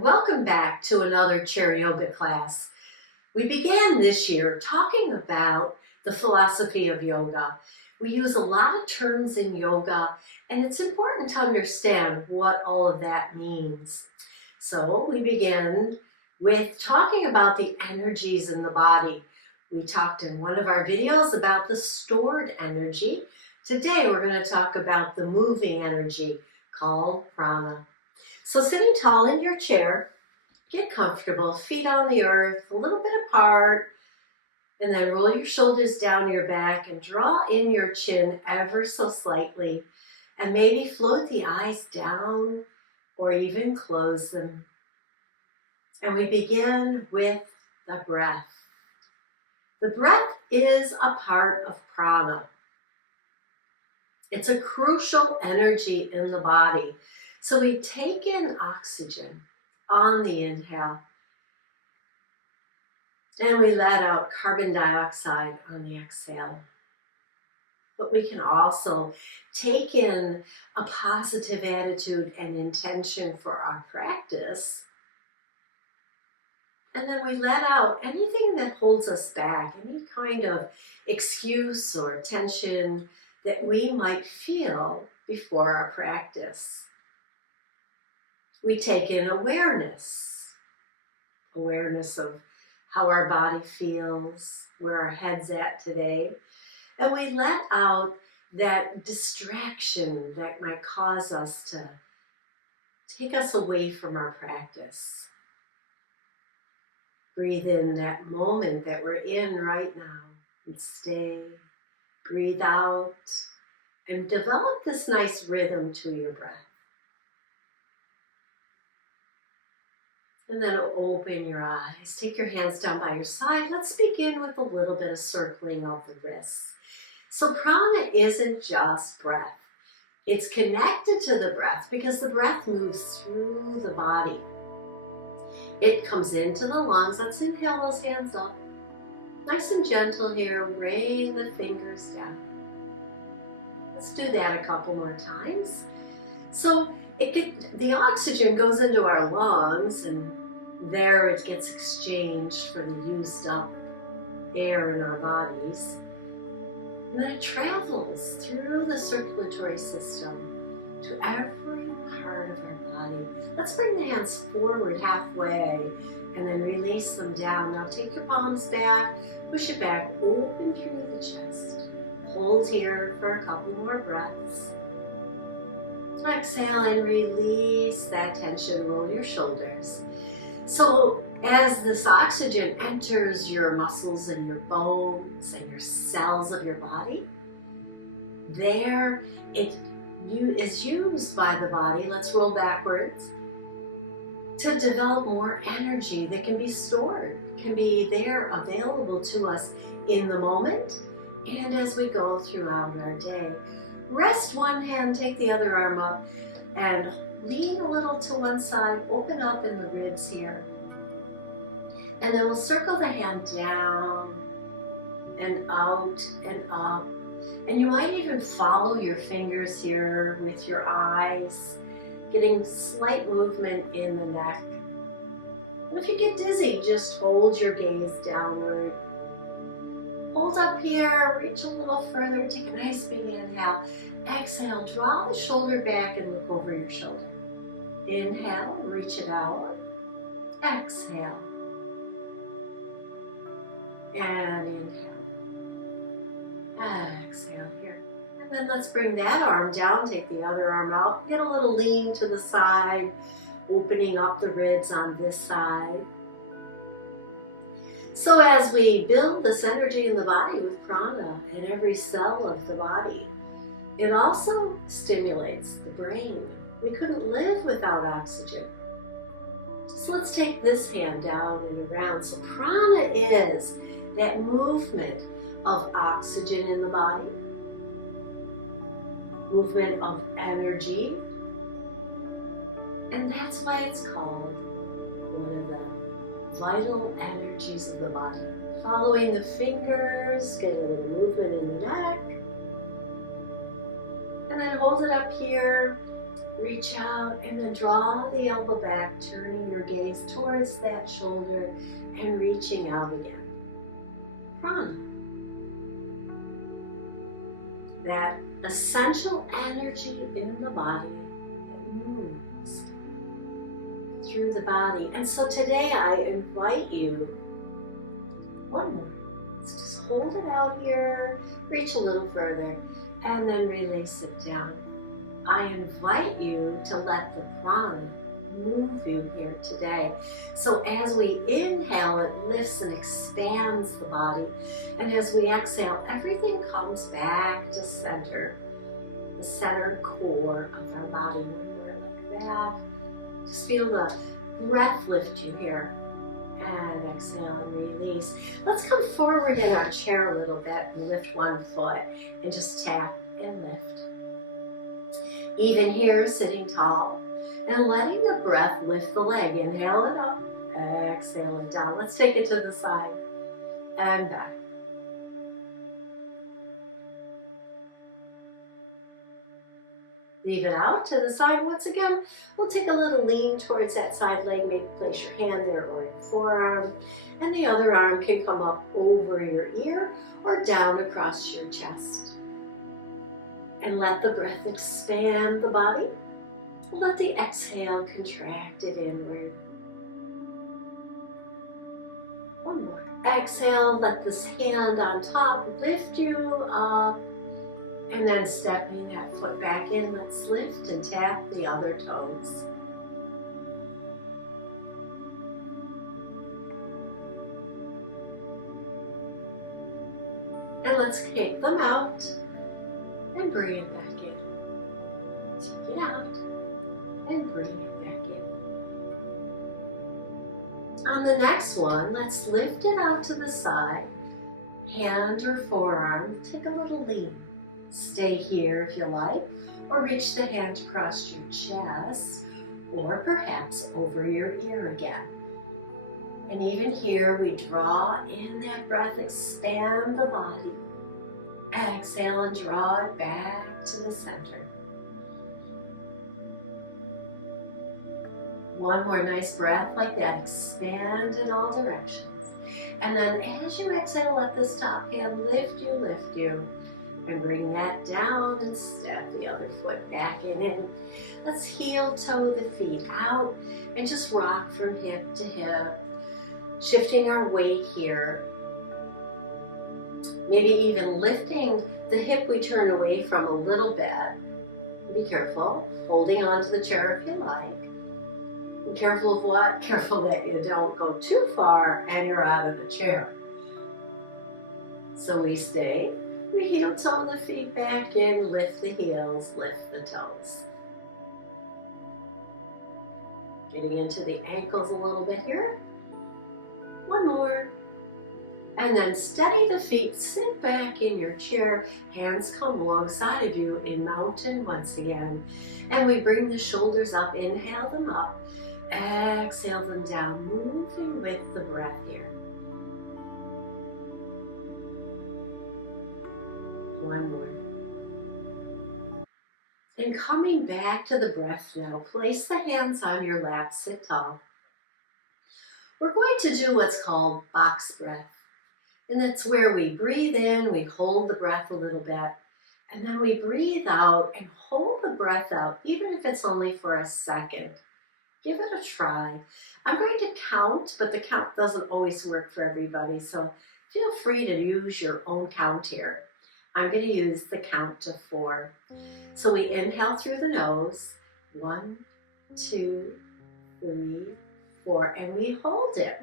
everyone. Welcome back to another chair yoga class. We began this year talking about the philosophy of yoga. We use a lot of terms in yoga, and it's important to understand what all of that means. So we began with talking about the energies in the body. We talked in one of our videos about the stored energy. Today we're going to talk about the moving energy called prana. So sitting tall in your chair, get comfortable, feet on the earth, a little bit apart, and then roll your shoulders down your back and draw in your chin ever so slightly, and maybe float the eyes down or even close them. And we begin with the breath. The breath is a part of prana. It's a crucial energy in the body. So we take in oxygen on the inhale, and we let out carbon dioxide on the exhale. But we can also take in a positive attitude and intention for our practice, and then we let out anything that holds us back, any kind of excuse or tension that we might feel before our practice. We take in awareness of how our body feels, where our head's at today, and we let out that distraction that might cause us to take us away from our practice. Breathe in that moment that we're in right now and stay. Breathe out and develop this nice rhythm to your breath. And then open your eyes. Take your hands down by your side. Let's begin with a little bit of circling of the wrists. So prana isn't just breath. It's connected to the breath because the breath moves through the body. It comes into the lungs. Let's inhale those hands up. Nice and gentle here. Rain the fingers down. Let's do that a couple more times. So the oxygen goes into our lungs, and there it gets exchanged for the used up air in our bodies. And then it travels through the circulatory system to every part of our body. Let's bring the hands forward halfway and then release them down. Now take your palms back, push it back, open through the chest. Hold here for a couple more breaths. Exhale and release that tension. Roll your shoulders. So as this oxygen enters your muscles and your bones and your cells of your body, there it is used by the body. Let's roll backwards to develop more energy that can be stored, can be there available to us in the moment and as we go throughout our day. Rest one hand, take the other arm up, and lean a little to one side, open up in the ribs here. And then we'll circle the hand down and out and up. And you might even follow your fingers here with your eyes, getting slight movement in the neck. And if you get dizzy, just hold your gaze downward. Hold up here, reach a little further, take a nice big inhale. Exhale, draw the shoulder back and look over your shoulder. Inhale, reach it out. Exhale. And inhale. Exhale here. And then let's bring that arm down, take the other arm out, get a little lean to the side, opening up the ribs on this side. So as we build this energy in the body with prana in every cell of the body, it also stimulates the brain. We couldn't live without oxygen. So let's take this hand down and around. So prana is that movement of oxygen in the body, movement of energy, and that's why it's called one of the vital energies of the body. Following the fingers, get a little movement in the neck, and then hold it up here. Reach out and then draw the elbow back, turning your gaze towards that shoulder and reaching out again. Prana. That essential energy in the body that moves through the body. And so today I invite you, one more. Let's just hold it out here, reach a little further, and then release it down. I invite you to let the prana move you here today. So as we inhale, it lifts and expands the body. And as we exhale, everything comes back to center, the center core of our body. When we're like that, just feel the breath lift you here. And exhale and release. Let's come forward in our chair a little bit and lift one foot and just tap and lift. Even here, sitting tall and letting the breath lift the leg. Inhale it up, exhale it down. Let's take it to the side and back. Leave it out to the side once again. We'll take a little lean towards that side leg. Maybe place your hand there or your forearm. And the other arm can come up over your ear or down across your chest. And let the breath expand the body. Let the exhale contract it inward. One more. Exhale, let this hand on top lift you up. And then stepping that foot back in, let's lift and tap the other toes. And let's take them out and bring it back in. Take it out and bring it back in. On the next one, let's lift it out to the side. Hand or forearm, take a little lean. Stay here if you like, or reach the hand across your chest, or perhaps over your ear again. And even here, we draw in that breath, expand the body. Exhale and draw it back to the center. One more nice breath like that, expand in all directions. And then as you exhale, let this top hand lift you. And bring that down and step the other foot back in. Let's heel toe the feet out and just rock from hip to hip, shifting our weight here. Maybe even lifting the hip we turn away from a little bit. Be careful, holding on to the chair if you like. Be careful of what? Careful that you don't go too far and you're out of the chair. So we stay. We heel toe the feet back in, lift the heels, lift the toes. Getting into the ankles a little bit here. One more. And then steady the feet, sit back in your chair, hands come alongside of you in mountain once again. And we bring the shoulders up, inhale them up, exhale them down, moving with the breath here. One more. And coming back to the breath now, place the hands on your lap, sit tall. We're going to do what's called box breath. And that's where we breathe in, we hold the breath a little bit, and then we breathe out and hold the breath out, even if it's only for a second. Give it a try. I'm going to count, but the count doesn't always work for everybody, so feel free to use your own count here. I'm going to use the count to 4. So we inhale through the nose, 1, 2, 3, 4, and we hold it.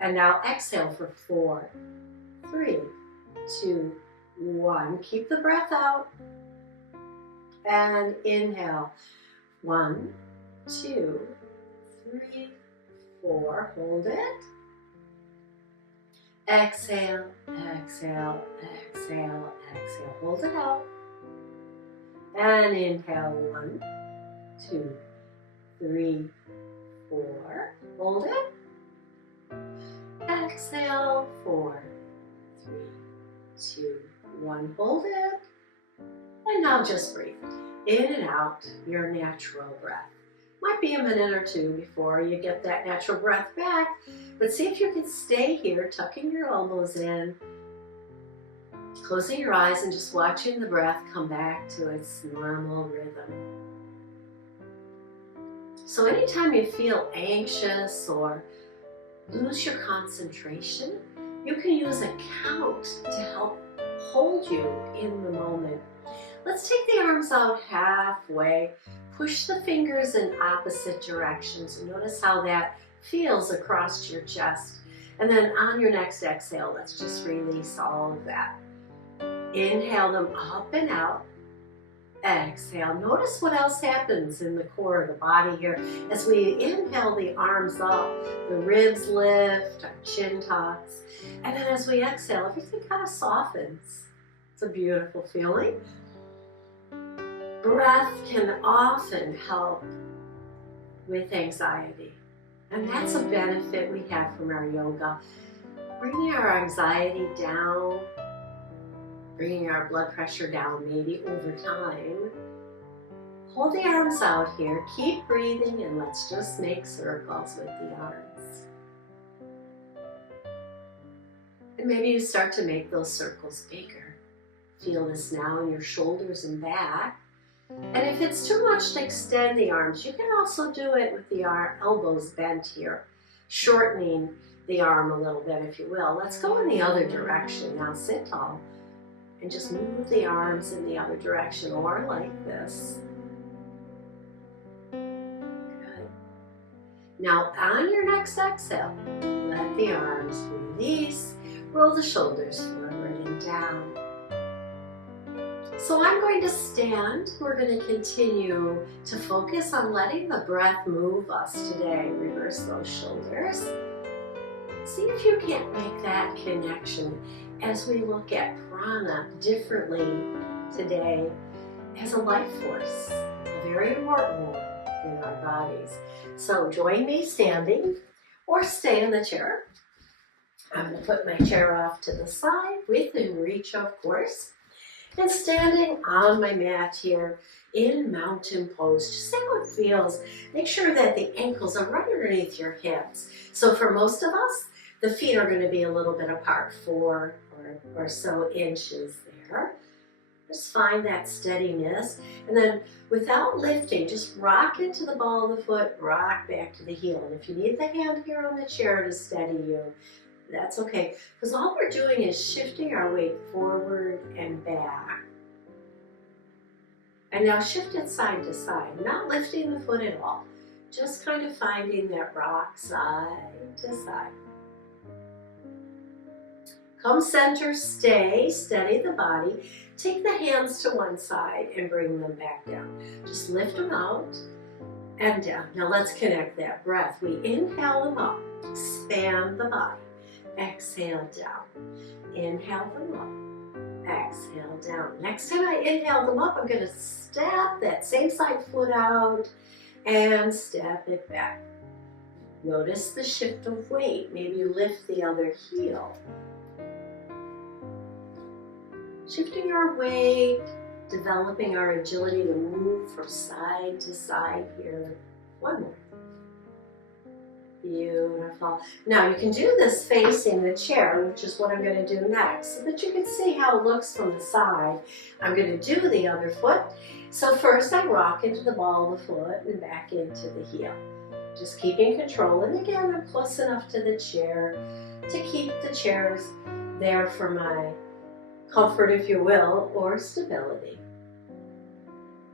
And now exhale for 4, 3, 2, 1. Keep the breath out. And inhale. 1, 2, 3, 4. Hold it. Exhale, exhale, exhale, exhale. Hold it out. And inhale. 1, 2, 3, 4. Hold it. Exhale, 4, 3, 2, 1. Hold it. And now just breathe. in and out your natural breath. Might be a minute or two before you get that natural breath back, but see if you can stay here, tucking your elbows in, closing your eyes and just watching the breath come back to its normal rhythm. So anytime you feel anxious or lose your concentration, you can use a count to help hold you in the moment. Let's take the arms out halfway. Push the fingers in opposite directions. Notice how that feels across your chest. And then on your next exhale, let's just release all of that. Inhale them up and out. Exhale. Notice what else happens in the core of the body here. As we inhale the arms up, the ribs lift, our chin tucks. And then as we exhale, everything kind of softens. It's a beautiful feeling. Breath can often help with anxiety, and that's a benefit we have from our yoga. Bringing our anxiety down, bringing our blood pressure down maybe over time. Hold the arms out here, keep breathing, and let's just make circles with the arms. And maybe you start to make those circles bigger. Feel this now in your shoulders and back. And if it's too much to extend the arms, you can also do it with the elbows bent here, shortening the arm a little bit, if you will. Let's go in the other direction. Now sit tall and just move the arms in the other direction, or like this. Good. Now on your next exhale, let the arms release, roll the shoulders forward and down. So I'm going to stand. We're going to continue to focus on letting the breath move us today. Reverse those shoulders. See if you can't make that connection as we look at prana differently today as a life force, a very important one in our bodies. So join me standing or stay in the chair. I'm going to put my chair off to the side, within reach of course. And standing on my mat here in mountain pose, just see how it feels. Make sure that the ankles are right underneath your hips. So for most of us, the feet are going to be a little bit apart, 4 or so inches there. Just find that steadiness. And then without lifting, just rock into the ball of the foot, rock back to the heel. And if you need the hand here on the chair to steady you, that's okay, because all we're doing is shifting our weight forward and back. And now shift it side to side, not lifting the foot at all. Just kind of finding that rock side to side. Come center, stay, steady the body. Take the hands to one side and bring them back down. Just lift them out and down. Now let's connect that breath. We inhale them up, expand the body. Exhale down. Inhale them up. Exhale down. Next time I inhale them up, I'm going to step that same side foot out and step it back. Notice the shift of weight. Maybe lift the other heel. Shifting our weight, developing our agility to move from side to side here. One more. Beautiful. Now you can do this facing the chair, which is what I'm going to do next, so that you can see how it looks from the side. I'm going to do the other foot. So first I rock into the ball of the foot and back into the heel. Just keeping control. And again, I'm close enough to the chair to keep the chairs there for my comfort, if you will, or stability.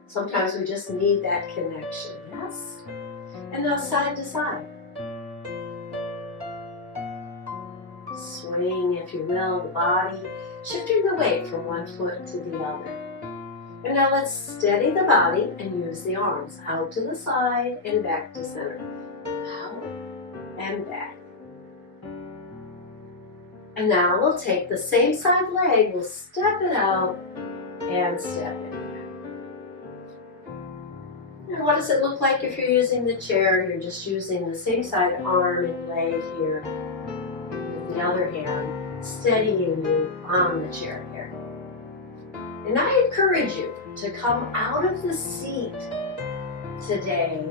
Sometimes we just need that connection, yes? And now side to side. Swing, if you will, the body, shifting the weight from one foot to the other. And now let's steady the body and use the arms out to the side and back to center. Out and back. And now we'll take the same side leg, we'll step it out and step it back. And what does it look like if you're using the chair? You're just using the same side arm and leg here. With the other hand, steadying you on the chair here. And I encourage you to come out of the seat today,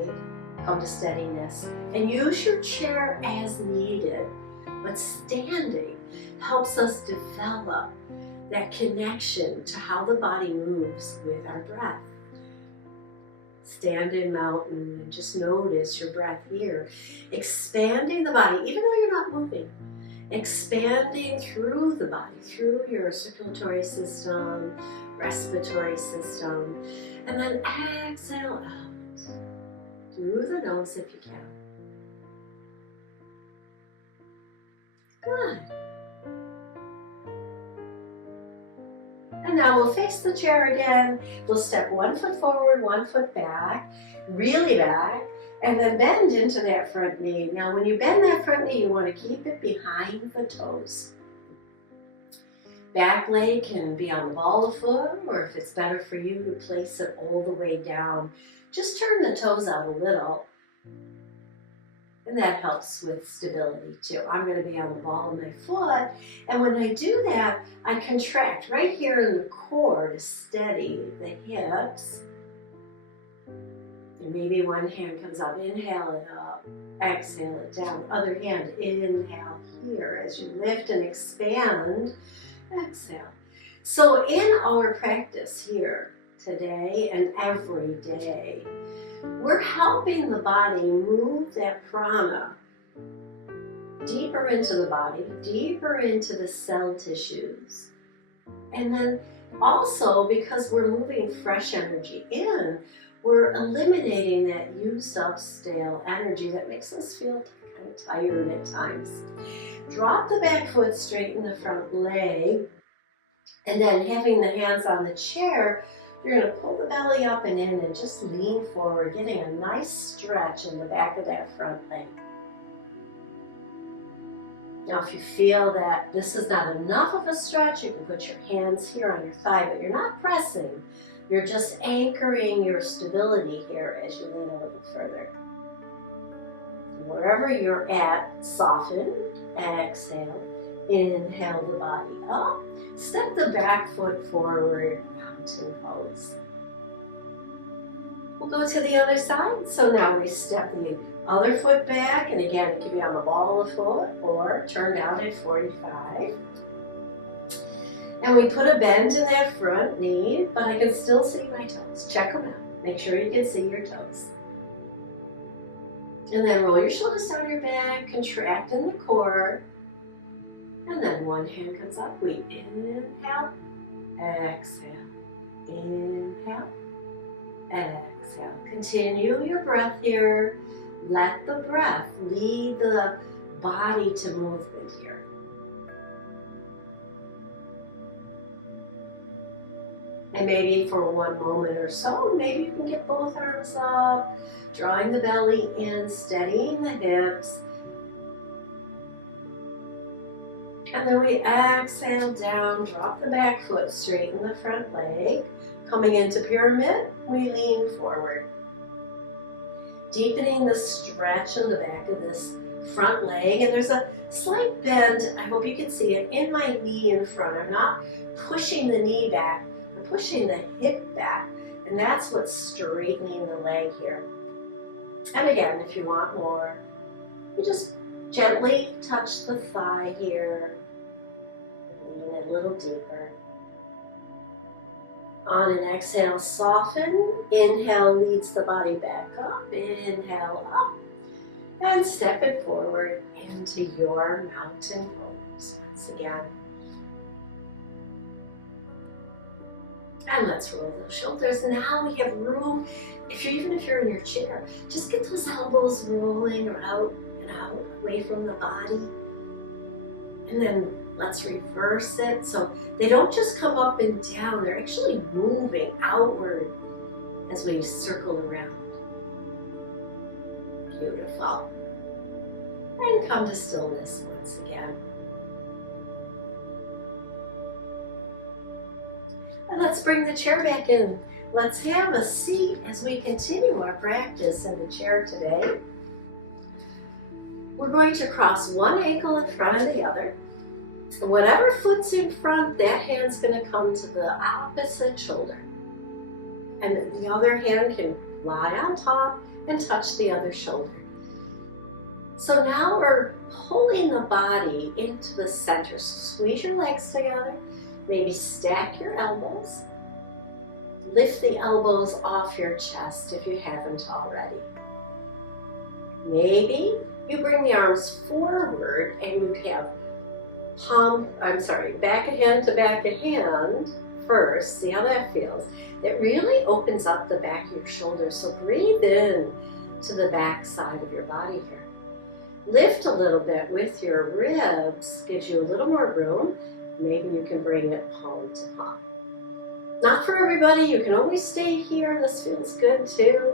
come to steadiness, and use your chair as needed. But standing helps us develop that connection to how the body moves with our breath. Stand in mountain and just notice your breath here. Expanding the body, even though you're not moving. Expanding through the body, through your circulatory system, respiratory system. And then exhale out through the nose if you can. Good. And now we'll face the chair again. We'll step 1 foot forward, 1 foot back, really back, and then bend into that front knee. Now when you bend that front knee, you want to keep it behind the toes. Back leg can be on the ball of foot, or if it's better for you to place it all the way down, just turn the toes out a little. And that helps with stability too. I'm going to be on the ball of my foot, and when I do that, I contract right here in the core to steady the hips. And maybe one hand comes up, inhale it up, exhale it down. Other hand, inhale here as you lift and expand, exhale. So in our practice here today and every day, we're helping the body move that prana deeper into the body, deeper into the cell tissues. And then also, because we're moving fresh energy in, we're eliminating that used up stale energy that makes us feel kind of tired at times. Drop the back foot, straighten the front leg, and then having the hands on the chair, you're going to pull the belly up and in and just lean forward, getting a nice stretch in the back of that front leg. Now if you feel that this is not enough of a stretch, you can put your hands here on your thigh, but you're not pressing. You're just anchoring your stability here as you lean a little further. Wherever you're at, soften, exhale, inhale the body up, step the back foot forward, mountain pose. We'll go to the other side. So now we step the other foot back, and again, it can be on the ball of the foot or turn down at 45. And we put a bend in that front knee, but I can still see my toes. Check them out. Make sure you can see your toes. And then roll your shoulders down your back, contract in the core. And then one hand comes up. We inhale, exhale, inhale, exhale. Continue your breath here. Let the breath lead the body to movement here. And maybe for one moment or so, maybe you can get both arms up, drawing the belly in, steadying the hips. And then we exhale down, drop the back foot, straighten the front leg. Coming into pyramid, we lean forward. Deepening the stretch in the back of this front leg. And there's a slight bend, I hope you can see it, in my knee in front. I'm not pushing the knee back, I'm pushing the hip back. And that's what's straightening the leg here. And again, if you want more, you just gently touch the thigh here. Lean a little deeper. On an exhale, soften. Inhale leads the body back up. Inhale up. And step it forward into your mountain pose once again. And let's roll those shoulders. Now we have room, even if you're in your chair, just get those elbows rolling out and out, away from the body. And then let's reverse it. So they don't just come up and down, they're actually moving outward as we circle around. Beautiful. And come to stillness once again. And let's bring the chair back in. Let's have a seat as we continue our practice in the chair today. We're going to cross one ankle in front of the other. Whatever foot's in front, that hand's going to come to the opposite shoulder. And the other hand can lie on top and touch the other shoulder. So now we're pulling the body into the center. So squeeze your legs together, maybe stack your elbows. Lift the elbows off your chest if you haven't already. Maybe you bring the arms forward and you have back of hand to back of hand first. See how that feels? It really opens up the back of your shoulders. So breathe in to the back side of your body here. Lift a little bit with your ribs, gives you a little more room. Maybe you can bring it palm to palm. Not for everybody, you can always stay here. This feels good too.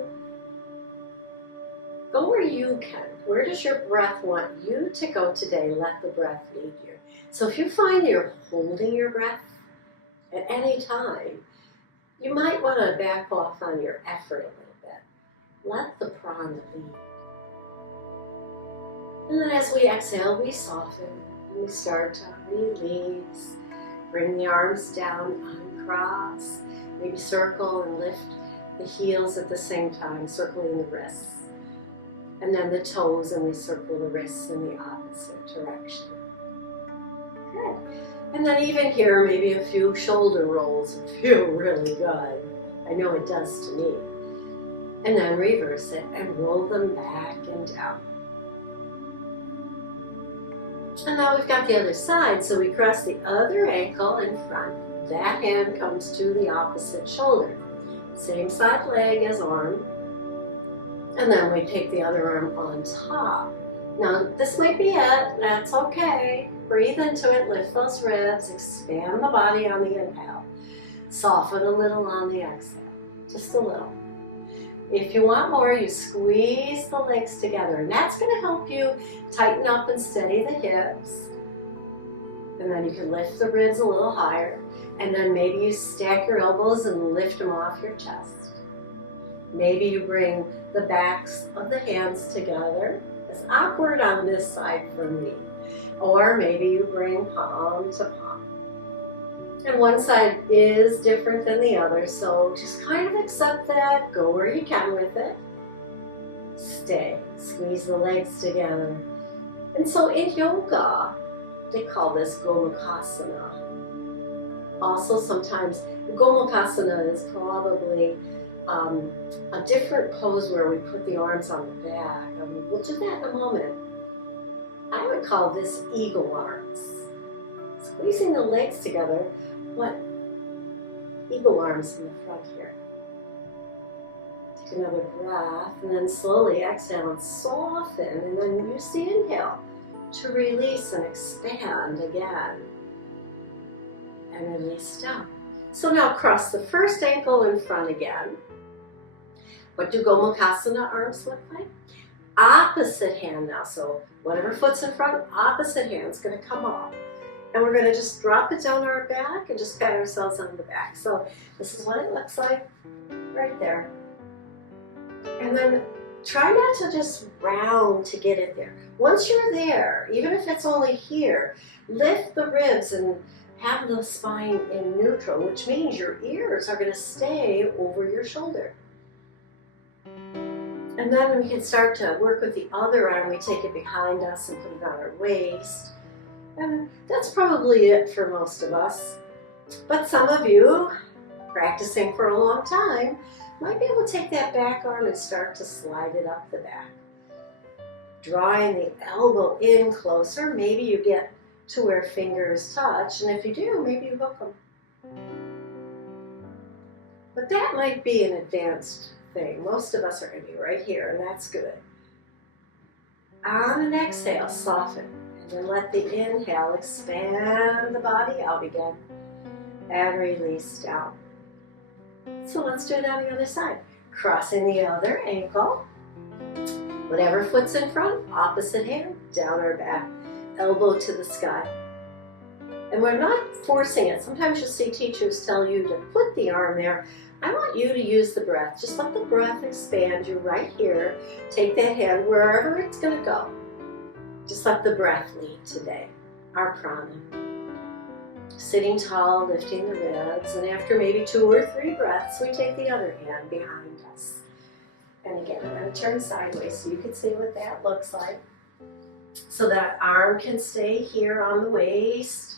Go where you can. Where does your breath want you to go today? Let the breath lead you. So if you find you're holding your breath at any time, you might want to back off on your effort a little bit. Let the prana lead. And then as we exhale, we soften and we start to release. Bring the arms down, uncross. Maybe circle and lift the heels at the same time, circling the wrists. And then the toes, and we circle the wrists in the opposite direction. Good. And then even here, maybe a few shoulder rolls feel really good. I know it does to me. And then reverse it and roll them back and down. And now we've got the other side, so we cross the other ankle in front. That hand comes to the opposite shoulder. Same side leg as arm. And then we take the other arm on top. Now, this might be it. That's okay. Breathe into it, lift those ribs, expand the body on the inhale. Soften a little on the exhale, just a little. If you want more, you squeeze the legs together, and that's going to help you tighten up and steady the hips. And then you can lift the ribs a little higher, and then maybe you stack your elbows and lift them off your chest. Maybe you bring the backs of the hands together. It's awkward on this side for me. Or maybe you bring palm to palm. And one side is different than the other, so just kind of accept that. Go where you can with it. Stay. Squeeze the legs together. And so in yoga, they call this Gomukhasana. Also sometimes, Gomukhasana is probably a different pose where we put the arms on the back. We'll do that in a moment. I would call this eagle arms. Squeezing the legs together, but eagle arms in the front here. Take another breath and then slowly exhale and soften, and then use the inhale to release and expand again. And release down. So now cross the first ankle in front again. What do Gomukhasana arms look like? Opposite hand now. So whatever foot's in front, opposite hand's going to come up. And we're going to just drop it down our back and just pat ourselves on the back. So this is what it looks like right there. And then try not to just round to get it there. Once you're there, even if it's only here, lift the ribs and have the spine in neutral, which means your ears are going to stay over your shoulder. And then we can start to work with the other arm. We take it behind us and put it on our waist. And that's probably it for most of us. But some of you, practicing for a long time, might be able to take that back arm and start to slide it up the back. Drawing the elbow in closer. Maybe you get to where fingers touch, and if you do, maybe you hook them. But that might be an advanced thing. Most of us are going to be right here, and that's good. On an exhale, soften, and then let the inhale expand the body out again, and release down. So let's do it on the other side. Crossing the other ankle. Whatever foot's in front, opposite hand, down our back. Elbow to the sky. And we're not forcing it. Sometimes you'll see teachers tell you to put the arm there. I want you to use the breath. Just let the breath expand you right here. Take that hand wherever it's going to go. Just let the breath lead today. Our prana. Sitting tall, lifting the ribs, and after maybe 2 or 3 breaths, we take the other hand behind us. And again, I'm going to turn sideways so you can see what that looks like. So that arm can stay here on the waist.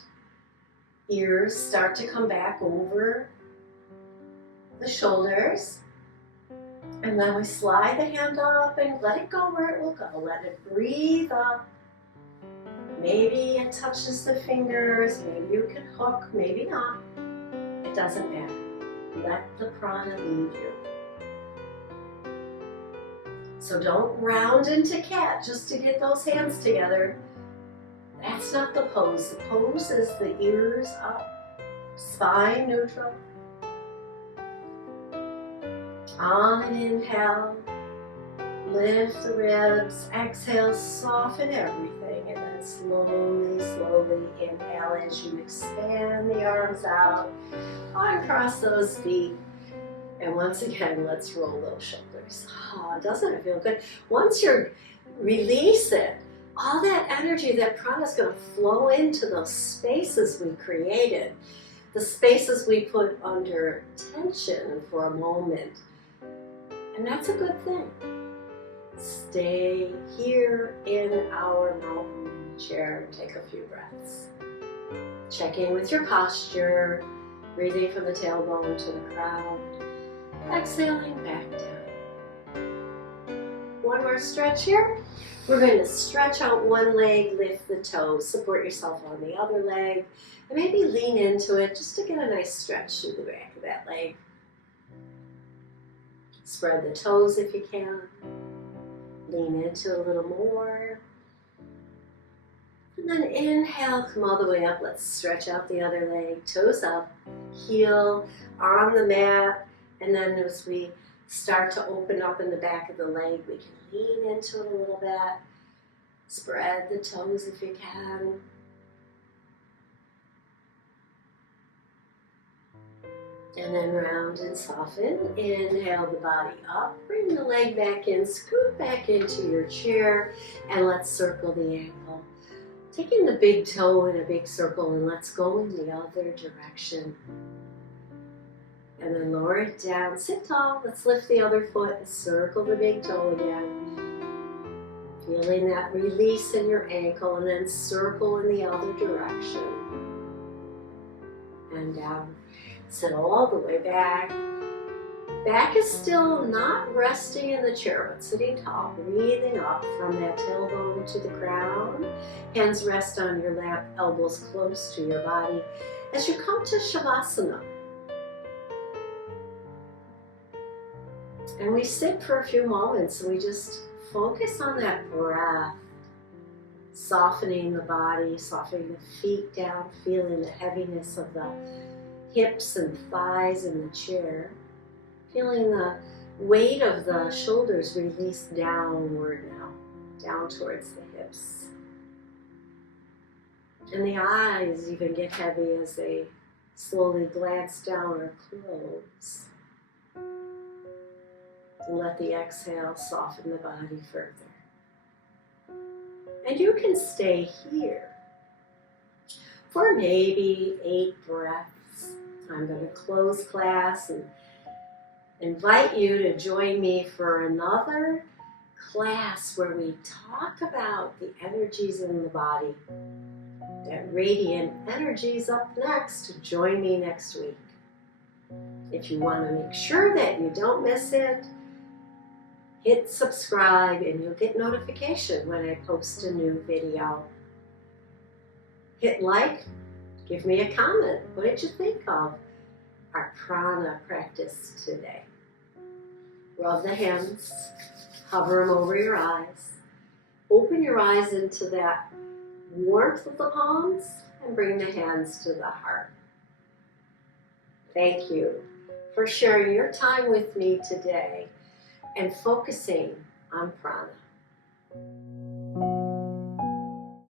Ears start to come back over the shoulders. And then we slide the hand up and let it go where it will go. Let it breathe up. Maybe it touches the fingers, maybe you can hook, maybe not. It doesn't matter. Let the prana lead you. So don't round into cat just to get those hands together. That's not the pose. The pose is the ears up, spine neutral. On an inhale, lift the ribs, exhale, soften everything, and then slowly, slowly inhale as you expand the arms out, uncross those feet, and once again, let's roll those shoulders. Oh, doesn't it feel good? Once you release it, all that energy, that prana is going to flow into those spaces we created, the spaces we put under tension for a moment, and that's a good thing. Stay here in our mountain chair and take a few breaths. Check in with your posture, breathing from the tailbone to the crown, exhaling back down. One more stretch here. We're going to stretch out one leg, lift the toes, support yourself on the other leg, and maybe lean into it just to get a nice stretch through the back of that leg. Spread the toes if you can. Lean into a little more. And then inhale, come all the way up. Let's stretch out the other leg, toes up, heel on the mat. And then as we start to open up in the back of the leg, we can lean into it a little bit. Spread the toes if you can. And then round and soften. Inhale the body up. Bring the leg back in. Scoot back into your chair. And let's circle the ankle. Taking the big toe in a big circle, and let's go in the other direction. And then lower it down. Sit tall. Let's lift the other foot and circle the big toe again. Feeling that release in your ankle, and then circle in the other direction. And down. Sit all the way back. Back is still not resting in the chair, but sitting tall, breathing up from that tailbone to the crown. Hands rest on your lap, elbows close to your body. As you come to Shavasana, and we sit for a few moments, and we just focus on that breath, softening the body, softening the feet down, feeling the heaviness of the hips and thighs in the chair, feeling the weight of the shoulders release downward now, down towards the hips. And the eyes even get heavy as they slowly glance down or close. And let the exhale soften the body further. And you can stay here for maybe 8 breaths. I'm going to close class and invite you to join me for another class where we talk about the energies in the body. That radiant energies up next. Join me next week. If you want to make sure that you don't miss it, hit subscribe and you'll get notification when I post a new video. Hit like, give me a comment. What did you think of our prana practice today? Rub the hands, hover them over your eyes. Open your eyes into that warmth of the palms and bring the hands to the heart. Thank you for sharing your time with me today and focusing on prana.